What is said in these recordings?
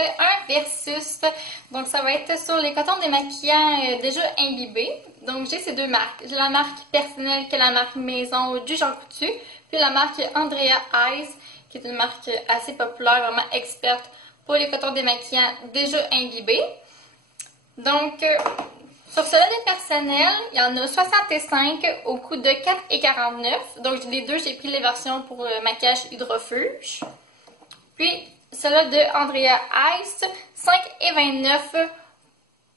fais un versus. Donc ça va être sur les cotons démaquillants déjà imbibés. Donc j'ai ces deux marques. J'ai la marque personnelle qui est la marque maison du Jean Coutu. Puis la marque Andrea Ice qui est une marque assez populaire, vraiment experte pour les cotons démaquillants déjà imbibés. Donc sur cela des personnels, il y en a 65 au coût de 4,49 $. Donc les deux, j'ai pris les versions pour maquillage hydrofuge. Puis cela de Andrea Ice, 5,29 $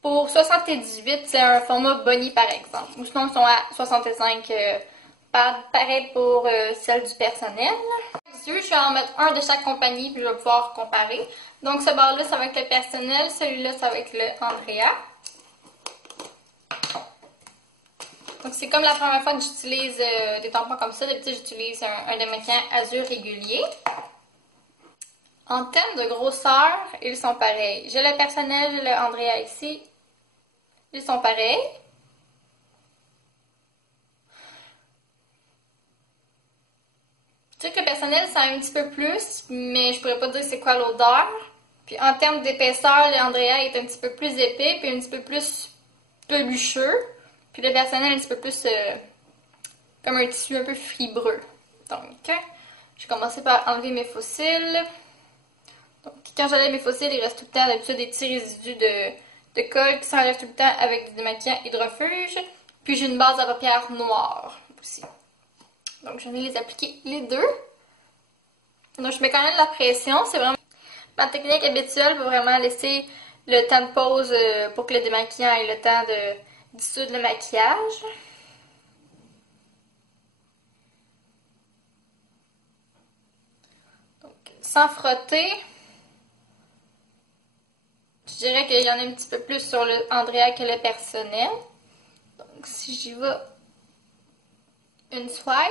pour 78. C'est un format Bonnie par exemple. Ou sinon ils sont à 65 pareil pour celle du personnel. Je vais en mettre un de chaque compagnie puis je vais pouvoir comparer. Donc ce bar-là, ça va être le personnel. Celui-là, ça va être le Andrea. Donc c'est comme la première fois que j'utilise des tampons comme ça. D'habitude, j'utilise un démaquillant azur régulier. En termes de grosseur, ils sont pareils. J'ai le personnel, le Andrea ici. Ils sont pareils. Je sais que le personnel, c'est un petit peu plus, mais je pourrais pas dire c'est quoi l'odeur. Puis en termes d'épaisseur, le Andrea est un petit peu plus épais, puis un petit peu plus pelucheux. Puis le personnel est un petit peu plus comme un tissu un peu fibreux. Donc, je vais commencer par enlever mes fossiles. Donc, quand j'enlève mes fossiles, il reste tout le temps d'habitude des petits résidus de colle qui s'enlèvent tout le temps avec du démaquillant hydrofuge. Puis j'ai une base à paupières noire aussi. Donc, je vais les appliquer les deux. Donc, je mets quand même de la pression. C'est vraiment ma technique habituelle pour vraiment laisser le temps de pause pour que le démaquillant ait le temps de dissoudre le maquillage. Donc, sans frotter, je dirais qu'il y en a un petit peu plus sur le Andrea que le personnel. Donc, si j'y vais une swipe,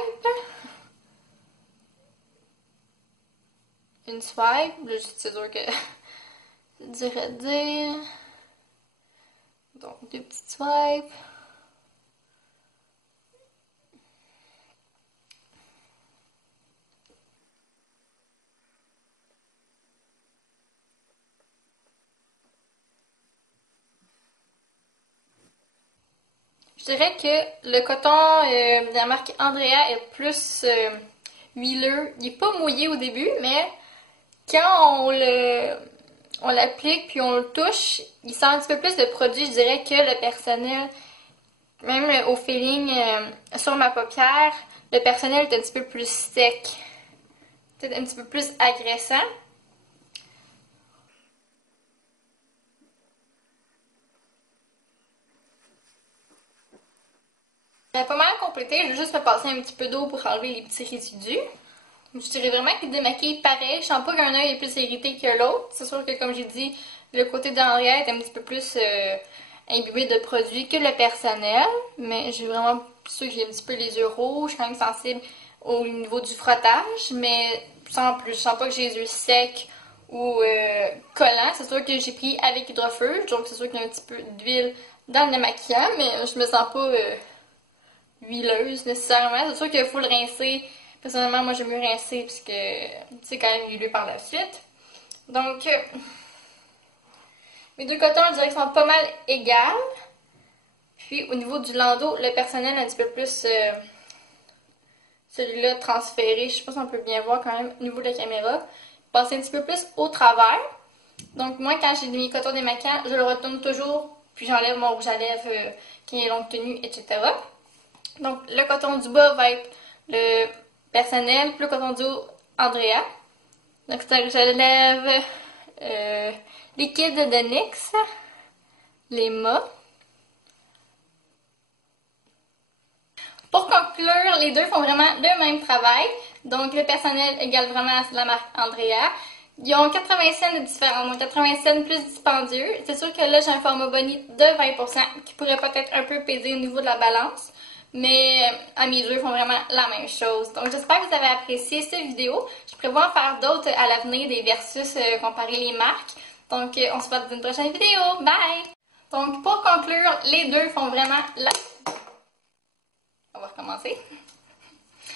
là, c'est sûr que c'est dur à dire. Donc, deux petites swipes. Je dirais que le coton de la marque Andrea est plus huileux. Il n'est pas mouillé au début, mais quand on l'applique puis on le touche, il sent un petit peu plus de produit. Je dirais que le personnel, même au feeling sur ma paupière, le personnel est un petit peu plus sec. Peut-être un petit peu plus agressant. J'ai pas mal complété, je vais juste me passer un petit peu d'eau pour enlever les petits résidus. Je dirais vraiment qu'il démaquille pareil. Je sens pas qu'un œil est plus irrité que l'autre. C'est sûr que, comme j'ai dit, le côté d'Andrea est un petit peu plus imbibé de produits que le personnel. Mais j'ai vraiment sûr que j'ai un petit peu les yeux rouges, quand même sensible au niveau du frottage. Mais sans plus, je sens pas que j'ai les yeux secs ou collants. C'est sûr que j'ai pris avec hydrofuge, donc c'est sûr qu'il y a un petit peu d'huile dans le démaquillant, mais je me sens pas huileuse nécessairement. C'est sûr qu'il faut le rincer. Personnellement, moi j'aime mieux rincer puisque c'est quand même huileux par la suite. Donc, mes deux cotons, je dirais qu'ils sont pas mal égales. Puis au niveau du landau, le personnel un petit peu plus celui-là transféré. Je sais pas si on peut bien voir quand même au niveau de la caméra. Passer un petit peu plus au travers. Donc moi, quand j'ai mes cotons démaquillants, je le retourne toujours. Puis j'enlève mon rouge à lèvres qui est longue tenue, etc. Donc le coton du bas va être le personnel, puis le coton du haut, Andrea. Donc c'est un rouge à lèvres liquide de NYX, les mâts. Pour conclure, les deux font vraiment le même travail. Donc le personnel égale vraiment la marque Andrea. Ils ont 80 cents de différence, donc 80 cents plus dispendieux. C'est sûr que là, j'ai un format Bonnie de 20% qui pourrait peut-être un peu peser au niveau de la balance. Mais à mes yeux, ils font vraiment la même chose. Donc j'espère que vous avez apprécié cette vidéo. Je prévois en faire d'autres à l'avenir, des versus, comparer les marques. Donc on se voit dans une prochaine vidéo. Bye! Donc pour conclure, les deux font vraiment la... On va recommencer.